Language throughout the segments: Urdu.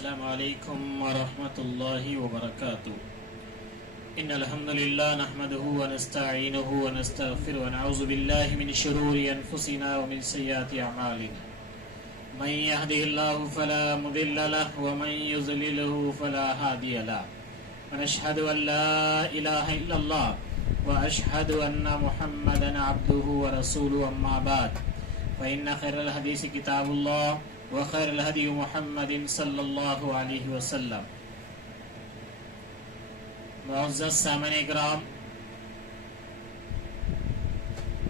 السلام علیکم ورحمۃ اللہ وبرکاتہ ان الحمد للہ نحمده ونستعینه ونستغفره ونعوذ باللہ من شرور انفسنا ومن سیئات اعمالنا من يهده الله فلا مضل له ومن يضلل فلا هادي له ونشهد ان لا اله الا الله واشهد ان محمدا عبده ورسوله اما بعد فان خير الحديث كتاب الله وخير الهدي محمد صلی اللہ علیہ وسلم۔ معزز سامعین اکرام،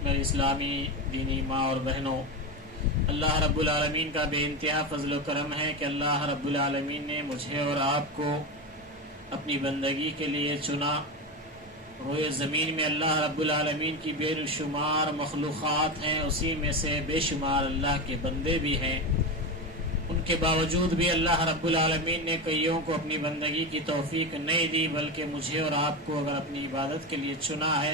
میری اسلامی دینی ماں اور بہنوں، اللہ رب العالمین کا بے انتہا فضل و کرم ہے کہ اللہ رب العالمین نے مجھے اور آپ کو اپنی بندگی کے لیے چنا۔ روئے زمین میں اللہ رب العالمین کی بے شمار مخلوقات ہیں، اسی میں سے بے شمار اللہ کے بندے بھی ہیں۔ ان کے باوجود بھی اللہ رب العالمین نے کئیوں کو اپنی بندگی کی توفیق نہیں دی، بلکہ مجھے اور آپ کو اگر اپنی عبادت کے لیے چنا ہے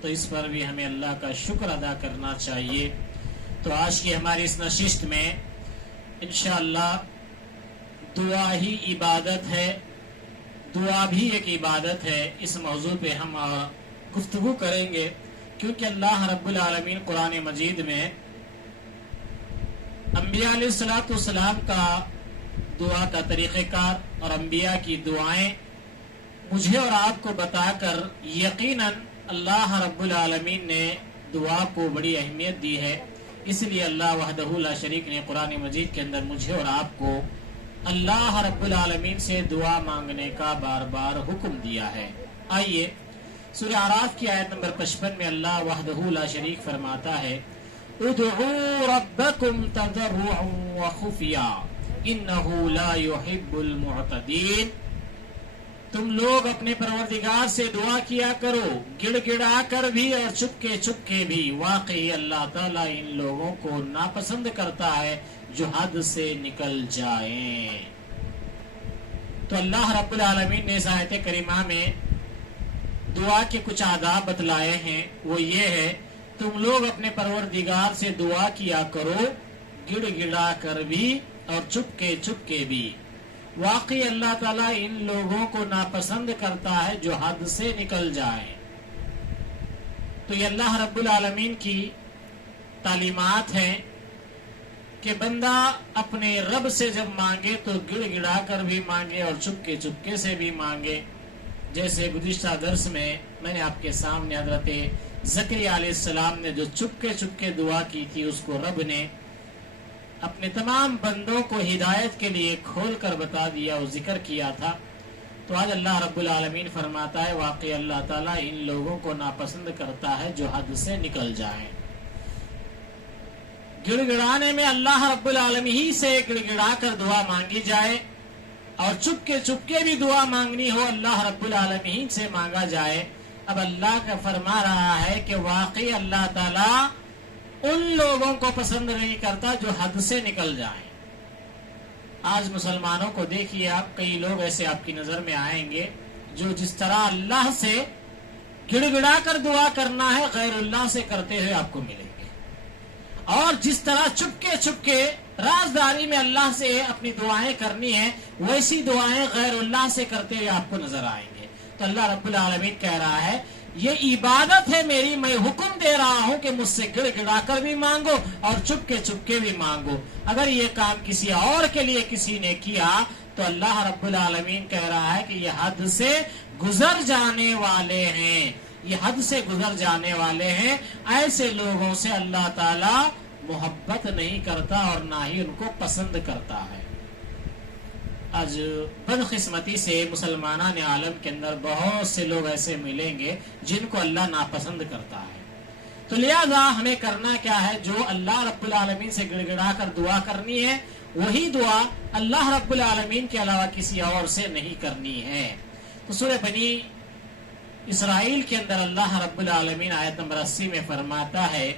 تو اس پر بھی ہمیں اللہ کا شکر ادا کرنا چاہیے۔ تو آج کی ہماری اس نشست میں انشاءاللہ دعا ہی عبادت ہے، دعا بھی ایک عبادت ہے، اس موضوع پہ ہم گفتگو کریں گے، کیونکہ اللہ رب العالمین قرآن مجید میں انبیاء علیہ السلام کا دعا کا طریقہ کار اور انبیاء کی دعائیں مجھے اور آپ کو بتا کر یقیناً اللہ رب العالمین نے دعا کو بڑی اہمیت دی ہے۔ اس لیے اللہ وحدہ لا شریک نے قرآن مجید کے اندر مجھے اور آپ کو اللہ رب العالمین سے دعا مانگنے کا بار بار حکم دیا ہے۔ آئیے سورہ اعراف کی آیت نمبر 55 میں اللہ وحدہ لا شریک فرماتا ہے، ادعوا ربکم تضرعا وخفیا انہ لا يحب المعتدین۔ تم لوگ اپنے پروردگار سے دعا کیا کرو، گڑ گڑا کر بھی اور چپکے چپکے بھی، واقعی اللہ تعالیٰ ان لوگوں کو ناپسند کرتا ہے جو حد سے نکل جائیں۔ تو اللہ رب العالمین نے اس آیت کریمہ میں دعا کے کچھ آداب بتلائے ہیں، وہ یہ ہے تم لوگ اپنے پروردگار سے دعا کیا کرو، گڑ گڑا کر بھی اور چپکے چپکے بھی، واقعی اللہ تعالیٰ ان لوگوں کو ناپسند کرتا ہے جو حد سے نکل جائیں۔ تو یہ اللہ رب العالمین کی تعلیمات ہیں کہ بندہ اپنے رب سے جب مانگے تو گڑ گڑا کر بھی مانگے اور چپکے چپکے سے بھی مانگے۔ جیسے گزشتہ درس میں نے آپ کے سامنے حضرت زکریا علیہ السلام نے جو چپکے چپکے دعا کی تھی، اس کو رب نے اپنے تمام بندوں کو ہدایت کے لیے کھول کر بتا دیا اور ذکر کیا تھا۔ تو آج اللہ رب العالمین فرماتا ہے واقعی اللہ تعالیٰ ان لوگوں کو ناپسند کرتا ہے جو حد سے نکل جائیں۔ گڑ گڑانے میں اللہ رب العالمین ہی سے گڑ گڑا کر دعا مانگی جائے اور چپکے چپکے بھی دعا مانگنی ہو اللہ رب العالمین سے مانگا جائے۔ اب اللہ کا فرما رہا ہے کہ واقعی اللہ تعالیٰ ان لوگوں کو پسند نہیں کرتا جو حد سے نکل جائیں۔ آج مسلمانوں کو دیکھیے آپ، کئی لوگ ایسے آپ کی نظر میں آئیں گے جو جس طرح اللہ سے گڑ گڑا کر دعا کرنا ہے غیر اللہ سے کرتے ہوئے آپ کو ملیں گے، اور جس طرح چپکے چپکے رازداری میں اللہ سے اپنی دعائیں کرنی ہیں ویسی دعائیں غیر اللہ سے کرتے ہوئے آپ کو نظر آئیں گے۔ تو اللہ رب العالمین کہہ رہا ہے یہ عبادت ہے میری، میں حکم دے رہا ہوں کہ مجھ سے گڑ گڑا کر بھی مانگو اور چپکے چپکے بھی مانگو۔ اگر یہ کام کسی اور کے لیے کسی نے کیا تو اللہ رب العالمین کہہ رہا ہے کہ یہ حد سے گزر جانے والے ہیں، یہ حد سے گزر جانے والے ہیں۔ ایسے لوگوں سے اللہ تعالی محبت نہیں کرتا اور نہ ہی ان کو پسند کرتا ہے۔ آج بدقسمتی سے مسلمانان عالم کے اندر بہت سے لوگ ایسے ملیں گے جن کو اللہ ناپسند کرتا ہے۔ تو لہذا ہمیں کرنا کیا ہے؟ جو اللہ رب العالمین سے گڑ گڑا کر دعا کرنی ہے وہی دعا اللہ رب العالمین کے علاوہ کسی اور سے نہیں کرنی ہے۔ تو سورہ بنی اسرائیل کے اندر اللہ رب العالمین آیت نمبر 80 میں فرماتا ہے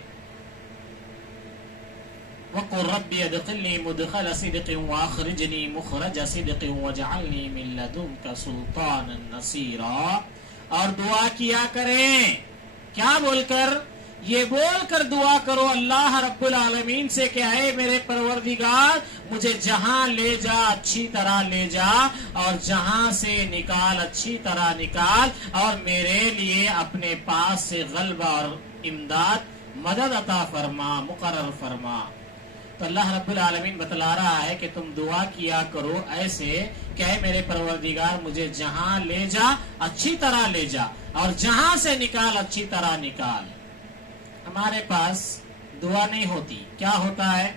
وَقُلْ رَبِّ ادْخِلْنِي مُدْخَلَ صِدْقٍ وَأَخْرِجْنِي مُخْرَجَ صِدْقٍ وَاجْعَلْنِي مِن لَّدُنكَ سُلْطَانًا نَصِيرًا۔ اور دعا کیا کریں کیا بول کر یہ بول کر دعا کرو اللہ رب العالمین سے کہ اے میرے پروردگار مجھے جہاں لے جا اچھی طرح لے جا اور جہاں سے نکال اچھی طرح نکال اور میرے لیے اپنے پاس سے غلبہ اور امداد مدد عطا فرما مقرر فرما۔ تو اللہ رب العالمین بتلا رہا ہے کہ تم دعا کیا کرو ایسے کہ اے میرے پروردگار مجھے جہاں لے جا اچھی طرح لے جا اور جہاں سے نکال اچھی طرح نکال۔ ہمارے پاس دعا نہیں ہوتی، کیا ہوتا ہے؟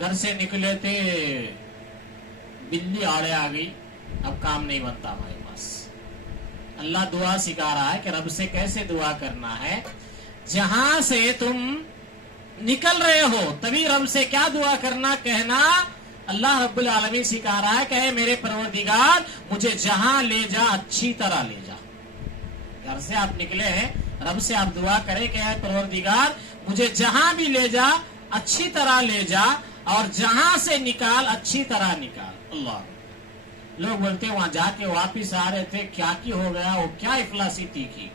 گھر سے نکلے تھے بلی آڑے آ گئی، اب کام نہیں بنتا ہمارے پاس۔ اللہ دعا سکھا رہا ہے کہ رب سے کیسے دعا کرنا ہے، جہاں سے تم نکل رہے ہو تبھی رب سے کیا دعا کرنا کہنا۔ اللہ رب العالمین سکھا رہا ہے کہ اے میرے پروردگار مجھے جہاں لے جا اچھی طرح لے جا۔ گھر سے آپ نکلے ہیں، رب سے آپ دعا کریں کہ اے پروردگار مجھے جہاں بھی لے جا اچھی طرح لے جا اور جہاں سے نکال اچھی طرح نکال۔ اللہ لوگ بولتے وہاں جا کے واپس آ رہے تھے، کیا کی ہو گیا، وہ کیا افلاسی تیکھی۔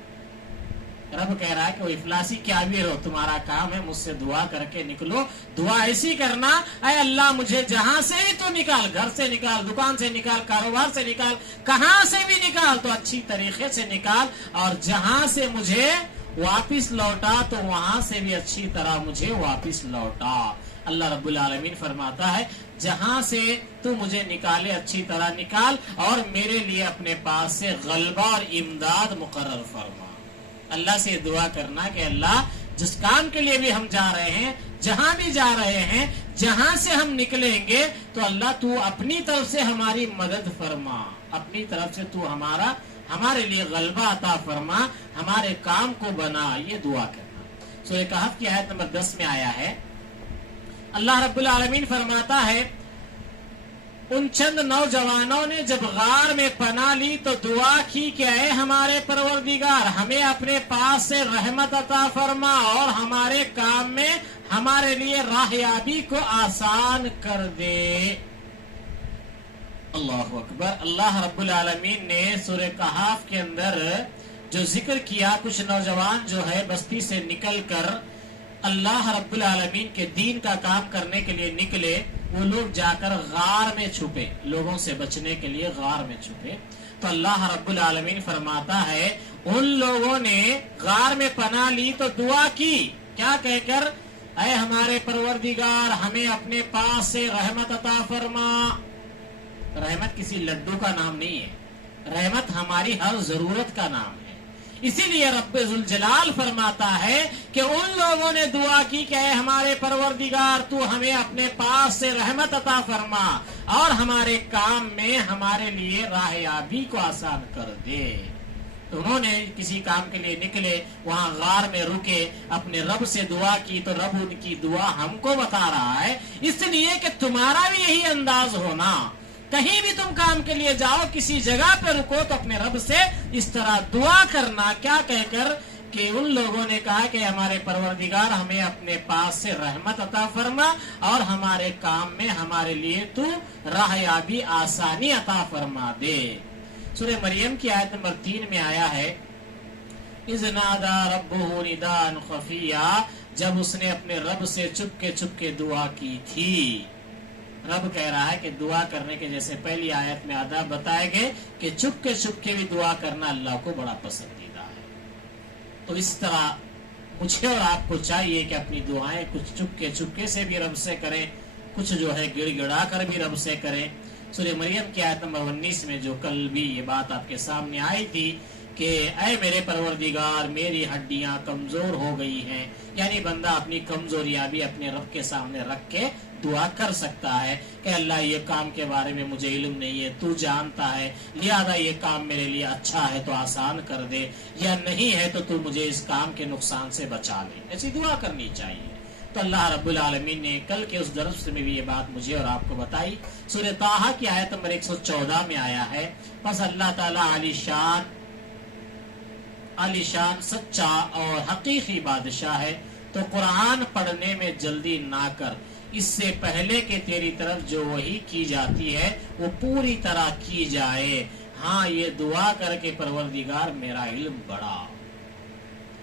رب کہہ رہا ہے کہ وہ افلاسی کیا بھی رہو، تمہارا کام ہے مجھ سے دعا کر کے نکلو۔ دعا ایسی کرنا اے اللہ مجھے جہاں سے بھی تو نکال، گھر سے نکال، دکان سے نکال، کاروبار سے نکال، کہاں سے بھی نکال تو اچھی طریقے سے نکال، اور جہاں سے مجھے واپس لوٹا تو وہاں سے بھی اچھی طرح مجھے واپس لوٹا۔ اللہ رب العالمین فرماتا ہے جہاں سے تو مجھے نکالے اچھی طرح نکال اور میرے لیے اپنے پاس سے غلبہ اور امداد مقرر فرما۔ اللہ سے دعا کرنا کہ اللہ جس کام کے لیے بھی ہم جا رہے ہیں، جہاں بھی جا رہے ہیں، جہاں سے ہم نکلیں گے تو اللہ تو اپنی طرف سے ہماری مدد فرما، اپنی طرف سے تو ہمارے لیے غلبہ عطا فرما، ہمارے کام کو بنا، یہ دعا کرنا۔ سورہ کہف کی آیت نمبر 10 میں آیا ہے، اللہ رب العالمین فرماتا ہے ان چند نوجوانوں نے جب غار میں پناہ لی تو دعا کی کہ اے ہمارے پروردگار ہمیں اپنے پاس سے رحمت عطا فرما اور ہمارے کام میں ہمارے لیے راہیابی کو آسان کر دے۔ اللہ اکبر۔ اللہ رب العالمین نے سورہ کہف کے اندر جو ذکر کیا، کچھ نوجوان جو ہے بستی سے نکل کر اللہ رب العالمین کے دین کا کام کرنے کے لیے نکلے، وہ لوگ جا کر غار میں چھپے، لوگوں سے بچنے کے لیے غار میں چھپے۔ تو اللہ رب العالمین فرماتا ہے ان لوگوں نے غار میں پناہ لی تو دعا کی، کیا کہہ کر اے ہمارے پروردگار ہمیں اپنے پاس سے رحمت عطا فرما۔ رحمت کسی لڈو کا نام نہیں ہے، رحمت ہماری ہر ضرورت کا نام ہے۔ اسی لیے رب ذوالجلال فرماتا ہے کہ ان لوگوں نے دعا کی کہ اے ہمارے پروردگار تو ہمیں اپنے پاس سے رحمت عطا فرما اور ہمارے کام میں ہمارے لیے راہیابی کو آسان کر دے۔ تو انہوں نے کسی کام کے لیے نکلے، وہاں غار میں رکے، اپنے رب سے دعا کی تو رب ان کی دعا ہم کو بتا رہا ہے، اس لیے کہ تمہارا بھی یہی انداز ہونا، کہیں بھی تم کام کے لیے جاؤ، کسی جگہ پہ رکو تو اپنے رب سے اس طرح دعا کرنا، کیا کہہ کر کہ ان لوگوں نے کہا کہ ہمارے پروردگار ہمیں اپنے پاس سے رحمت عطا فرما اور ہمارے کام میں ہمارے لیے تو راہیابی آسانی عطا فرما دے۔ سورہ مریم کی آیت نمبر 3 میں آیا ہے اذ نادى ربه نداء خفيا، جب اس نے اپنے رب سے چپ کے دعا کی تھی۔ رب کہہ رہا ہے کہ دعا کرنے کے جیسے پہلی آیت میں آداب بتائے گئے کہ چپ کے بھی دعا کرنا اللہ کو بڑا پسندیدہ ہے۔ تو اس طرح مجھے اور آپ کو چاہیے کہ اپنی دعائیں کچھ چپ کے سے بھی رب سے کریں، کچھ جو ہے گڑ گڑا کر بھی رب سے کریں۔ سورہ مریم کی آیت نمبر 19 میں جو کل بھی یہ بات آپ کے سامنے آئی تھی کہ اے میرے پروردگار میری ہڈیاں کمزور ہو گئی ہیں، یعنی بندہ اپنی کمزوریاں بھی اپنے رب کے سامنے رکھ کے دعا کر سکتا ہے کہ اللہ یہ کام کے بارے میں مجھے علم نہیں ہے، تو جانتا ہے، لہذا یہ کام میرے لیے اچھا ہے تو آسان کر دے، یا نہیں ہے تو تو مجھے اس کام کے نقصان سے بچا لے، ایسی دعا کرنی چاہیے۔ تو اللہ رب العالمین نے کل کے اس درس میں بھی یہ بات مجھے اور آپ کو بتائی۔ سورہ طٰہٰ کی آیت نمبر 114 میں آیا ہے پس اللہ تعالیٰ عالی شان سچا اور حقیقی بادشاہ ہے، تو قرآن پڑھنے میں جلدی نہ کر، اس سے پہلے کہ تیری طرف جو وحی کی جاتی ہے وہ پوری طرح کی جائے، ہاں یہ دعا کر کے پروردگار میرا علم بڑھا۔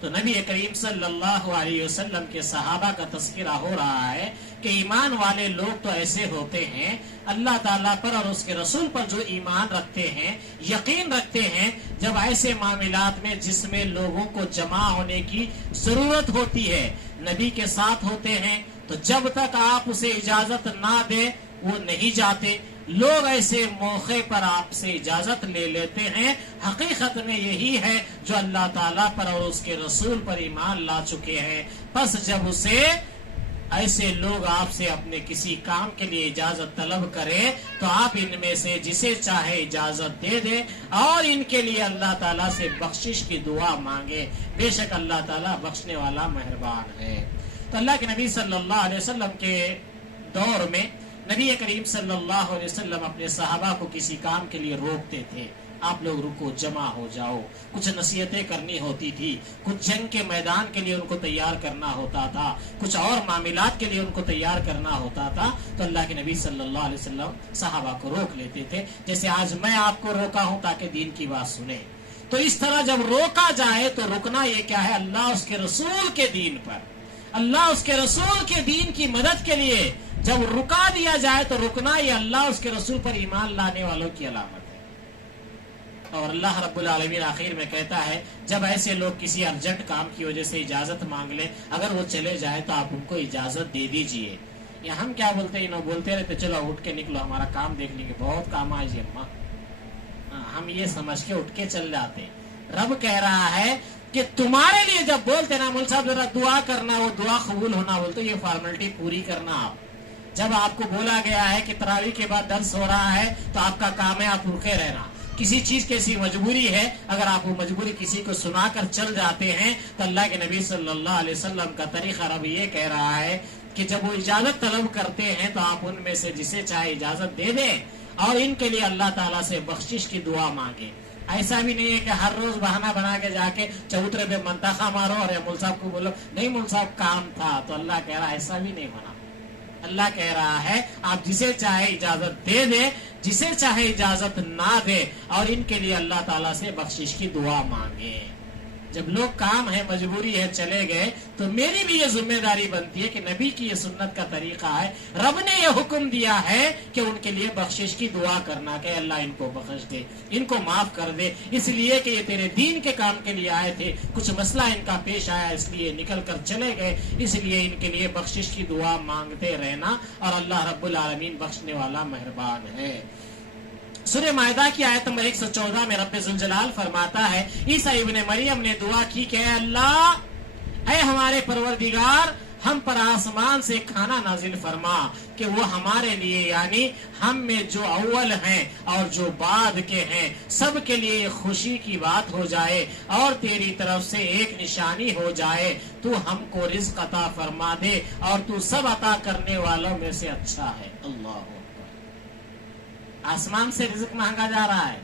تو نبی کریم صلی اللہ علیہ وسلم کے صحابہ کا تذکرہ ہو رہا ہے کہ ایمان والے لوگ تو ایسے ہوتے ہیں، اللہ تعالیٰ پر اور اس کے رسول پر جو ایمان رکھتے ہیں، یقین رکھتے ہیں، جب ایسے معاملات میں جس میں لوگوں کو جمع ہونے کی ضرورت ہوتی ہے نبی کے ساتھ ہوتے ہیں، تو جب تک آپ اسے اجازت نہ دیں وہ نہیں جاتے۔ لوگ ایسے موقع پر آپ سے اجازت لے لیتے ہیں، حقیقت میں یہی ہے جو اللہ تعالیٰ پر اور اس کے رسول پر ایمان لا چکے ہیں۔ پس جب اسے ایسے لوگ آپ سے اپنے کسی کام کے لیے اجازت طلب کرے تو آپ ان میں سے جسے چاہے اجازت دے دے اور ان کے لیے اللہ تعالیٰ سے بخشش کی دعا مانگے، بے شک اللہ تعالیٰ بخشنے والا مہربان ہے۔ تو اللہ کے نبی صلی اللہ علیہ وسلم کے دور میں نبی کریم صلی اللہ علیہ وسلم اپنے صحابہ کو کسی کام کے لیے روکتے تھے، آپ لوگ رکو، جمع ہو جاؤ، کچھ نصیحتیں کرنی ہوتی تھی، کچھ جنگ کے میدان کے لیے ان کو تیار کرنا ہوتا تھا، کچھ اور معاملات کے لیے ان کو تیار کرنا ہوتا تھا، تو اللہ کے نبی صلی اللہ علیہ وسلم صحابہ کو روک لیتے تھے، جیسے آج میں آپ کو روکا ہوں تاکہ دین کی بات سنیں۔ تو اس طرح جب روکا جائے تو رکنا یہ کیا ہے؟ اللہ اس کے رسول کے دین پر، اللہ اس کے رسول کے دین کی مدد کے لیے جب رکا دیا جائے تو رکنا یہ اللہ اس کے رسول پر ایمان لانے والوں کی علامت ہے۔ اور اللہ رب العالمین آخر میں کہتا ہے جب ایسے لوگ کسی ارجنٹ کام کی وجہ سے اجازت مانگ لیں، اگر وہ چلے جائے تو آپ ان کو اجازت دے دیجئے۔ یا ہم کیا بولتے ہیں، انہوں بولتے رہتے چلو اٹھ کے نکلو، ہمارا کام دیکھ لیں گے، بہت کام آئے جی اماں، ہم یہ سمجھ کے اٹھ کے چل جاتے ہیں۔ رب کہہ رہا ہے کہ تمہارے لیے جب بولتے نا مول صاحب ذرا دعا کرنا، وہ دعا قبول ہونا، بولتے یہ فارملٹی پوری کرنا۔ آپ جب آپ کو بولا گیا ہے کہ تراویح کے بعد درس ہو رہا ہے تو آپ کا کام ہے آپ رکے رہنا، کسی چیز کی ایسی مجبوری ہے، اگر آپ وہ مجبوری کسی کو سنا کر چل جاتے ہیں تو اللہ کے نبی صلی اللہ علیہ وسلم کا طریقہ رب یہ کہہ رہا ہے کہ جب وہ اجازت طلب کرتے ہیں تو آپ ان میں سے جسے چاہے اجازت دے دیں اور ان کے لیے اللہ تعالیٰ سے بخشش کی دعا مانگے۔ ایسا بھی نہیں ہے کہ ہر روز بہانہ بنا کے جا کے چبوترے پہ منتخا مارو اور مول صاحب کو بولو نہیں مول صاحب کام تھا، تو اللہ کہہ رہا ہے ایسا بھی نہیں بنا۔ اللہ کہہ رہا ہے آپ جسے چاہے اجازت دے دے، جسے چاہے اجازت نہ دے، اور ان کے لیے اللہ تعالیٰ سے بخشش کی دعا مانگے۔ جب لوگ کام ہے، مجبوری ہے، چلے گئے تو میری بھی یہ ذمہ داری بنتی ہے کہ نبی کی یہ سنت کا طریقہ ہے، رب نے یہ حکم دیا ہے کہ ان کے لیے بخشش کی دعا کرنا کہ اللہ ان کو بخش دے، ان کو معاف کر دے، اس لیے کہ یہ تیرے دین کے کام کے لیے آئے تھے، کچھ مسئلہ ان کا پیش آیا اس لیے نکل کر چلے گئے، اس لیے ان کے لیے بخشش کی دعا مانگتے رہنا، اور اللہ رب العالمین بخشنے والا مہربان ہے۔ سورہ مائدہ کی آیت نمبر 114 میں رب ذوالجلال فرماتا ہے عیسیٰ ابن مریم نے دعا کی کہ اے اللہ، اے ہمارے پروردگار، ہم پر آسمان سے کھانا نازل فرما کہ وہ ہمارے لیے یعنی ہم میں جو اول ہیں اور جو بعد کے ہیں سب کے لیے خوشی کی بات ہو جائے اور تیری طرف سے ایک نشانی ہو جائے، تو ہم کو رزق عطا فرما دے اور تو سب عطا کرنے والوں میں سے اچھا ہے۔ اللہ آسمان سے رزق مانگا جا رہا ہے،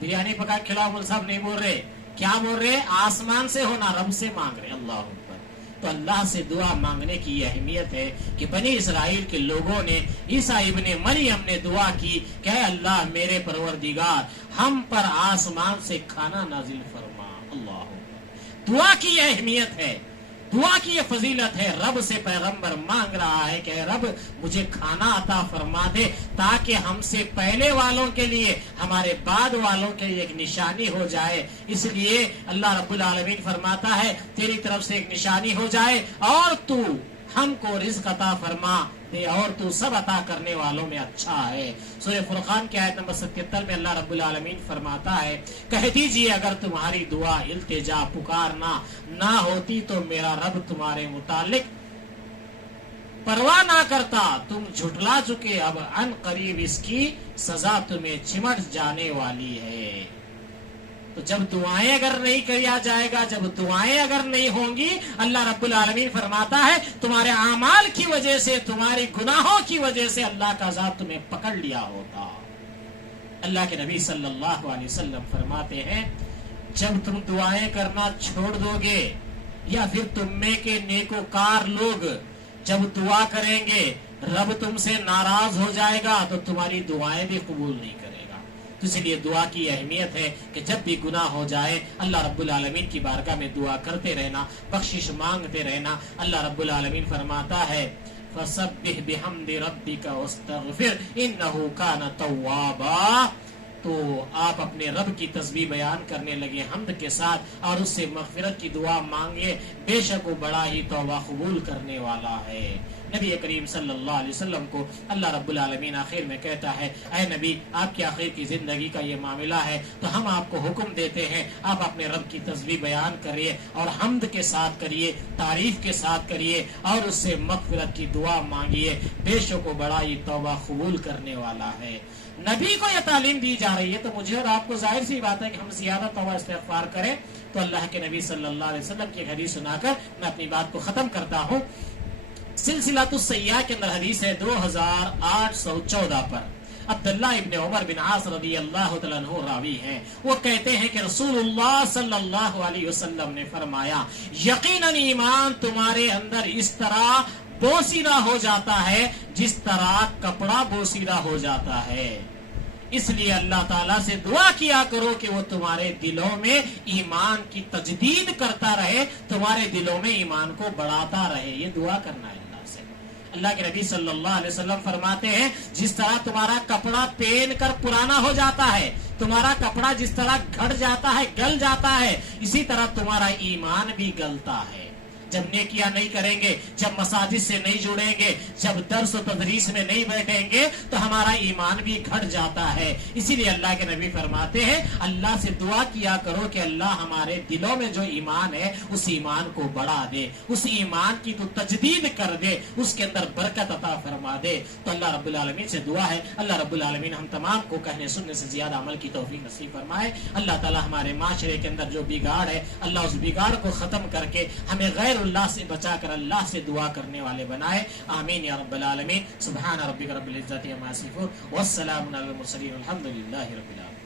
بریانی پکا کھلاؤ مول صاحب نہیں بول رہے، کیا بول رہے؟ آسمان سے ہونا، رب سے مانگ رہے۔ اللہ اکبر۔ تو اللہ سے دعا مانگنے کی یہ اہمیت ہے کہ بنی اسرائیل کے لوگوں نے عیسیٰ ابن مریم نے دعا کی کہ اے اللہ میرے پروردگار، ہم پر آسمان سے کھانا نازل فرما۔ اللہ اکبر۔ دعا کی یہ اہمیت ہے، دعا کی یہ فضیلت ہے۔ رب سے پیغمبر مانگ رہا ہے کہ اے رب مجھے کھانا عطا فرما دے تاکہ ہم سے پہلے والوں کے لیے، ہمارے بعد والوں کے لیے ایک نشانی ہو جائے۔ اس لیے اللہ رب العالمین فرماتا ہے تیری طرف سے ایک نشانی ہو جائے اور تو ہم کو رزق عطا فرما دے اور تو سب عطا کرنے والوں میں اچھا ہے۔ سورہ فرقان کی آیت نمبر 77 میں اللہ رب العالمین فرماتا ہے کہہ دیجئے اگر تمہاری دعا التجا پکارنا نہ ہوتی تو میرا رب تمہارے متعلق پرواہ نہ کرتا، تم جھٹلا چکے، اب ان قریب اس کی سزا تمہیں چمٹ جانے والی ہے۔ تو جب دعائیں اگر نہیں کیا جائے گا، جب دعائیں اگر نہیں ہوں گی، اللہ رب العالمین فرماتا ہے تمہارے اعمال کی وجہ سے، تمہاری گناہوں کی وجہ سے اللہ کا عذاب تمہیں پکڑ لیا ہوتا۔ اللہ کے نبی صلی اللہ علیہ وسلم فرماتے ہیں جب تم دعائیں کرنا چھوڑ دو گے یا پھر تم میں کے نیکوکار لوگ جب دعا کریں گے رب تم سے ناراض ہو جائے گا تو تمہاری دعائیں بھی قبول نہیں کرے گا، تو اس لیے دعا کی اہمیت ہے کہ جب بھی گناہ ہو جائے اللہ رب العالمین کی بارگاہ میں دعا کرتے رہنا، بخشش مانگتے رہنا۔ اللہ رب العالمین فرماتا ہے فَسَبِّحْ بِحَمْدِ رَبِّكَ وَاسْتَغْفِرْ إِنَّهُ كَانَ تَوَّابًا۔ تو آپ اپنے رب کی تسبیح بیان کرنے لگے حمد کے ساتھ اور اس سے مغفرت کی دعا مانگے، بے شک وہ بڑا ہی توبہ قبول کرنے والا ہے۔ نبی کریم صلی اللہ علیہ وسلم کو اللہ رب العالمین آخر میں کہتا ہے اے نبی، آپ کی آخر کی زندگی کا یہ معاملہ ہے تو ہم آپ کو حکم دیتے ہیں آپ اپنے رب کی تسبیح بیان کریے اور حمد کے ساتھ کریے، تعریف کے ساتھ کریے اور اس سے مغفرت کی دعا مانگیے، بے شک وہ بڑا ہی توبہ قبول کرنے والا ہے۔ نبی کو یہ تعلیم دی جا رہی ہے تو مجھے اور آپ کو ظاہر سی بات ہے کہ ہم زیادہ توبہ استغفار کریں۔ تو اللہ کے نبی صلی اللہ علیہ وسلم کی حدیث سنا کر میں اپنی بات کو ختم کرتا ہوں۔ سلسلۃ السیاح کے اندر حدیث ہے 2814 پر۔ عبداللہ ابن عمر بن عاص رضی اللہ تعالیٰ عنہ راوی ہیں، وہ کہتے ہیں کہ رسول اللہ صلی اللہ علیہ وسلم نے فرمایا یقیناً ایمان تمہارے اندر اس طرح بوسیدہ ہو جاتا ہے جس طرح کپڑا بوسیدہ ہو جاتا ہے۔ اس لیے اللہ تعالیٰ سے دعا کیا کرو کہ وہ تمہارے دلوں میں ایمان کی تجدید کرتا رہے، تمہارے دلوں میں ایمان کو بڑھاتا رہے۔ یہ دعا کرنا ہے اللہ سے۔ اللہ کے نبی صلی اللہ علیہ وسلم فرماتے ہیں جس طرح تمہارا کپڑا پہن کر پرانا ہو جاتا ہے، تمہارا کپڑا جس طرح گھٹ جاتا ہے، گل جاتا ہے، اسی طرح تمہارا ایمان بھی گلتا ہے۔ جب نیکیاں نہیں کریں گے، جب مساجد سے نہیں جڑیں گے، جب درس و تدریس میں نہیں بیٹھیں گے تو ہمارا ایمان بھی گھٹ جاتا ہے۔ اسی لیے اللہ کے نبی فرماتے ہیں اللہ سے دعا کیا کرو کہ اللہ ہمارے دلوں میں جو ایمان ہے اس ایمان کو بڑھا دے، اس ایمان کی تو تجدید کر دے، اس کے اندر برکت عطا فرما دے۔ تو اللہ رب العالمین سے دعا ہے اللہ رب العالمین ہم تمام کو کہنے سننے سے زیادہ عمل کی توفیق نصیب فرمائے۔ اللہ تعالی ہمارے معاشرے کے اندر جو بگاڑ ہے اللہ اس بگاڑ کو ختم کر کے ہمیں غیر اللہ سے بچا کر اللہ سے دعا کرنے والے بنائے، آمین یا رب العالمین۔ سبحان ربک رب العزت عما یصفون والسلام علی المرسلین والحمد للہ رب العالمین۔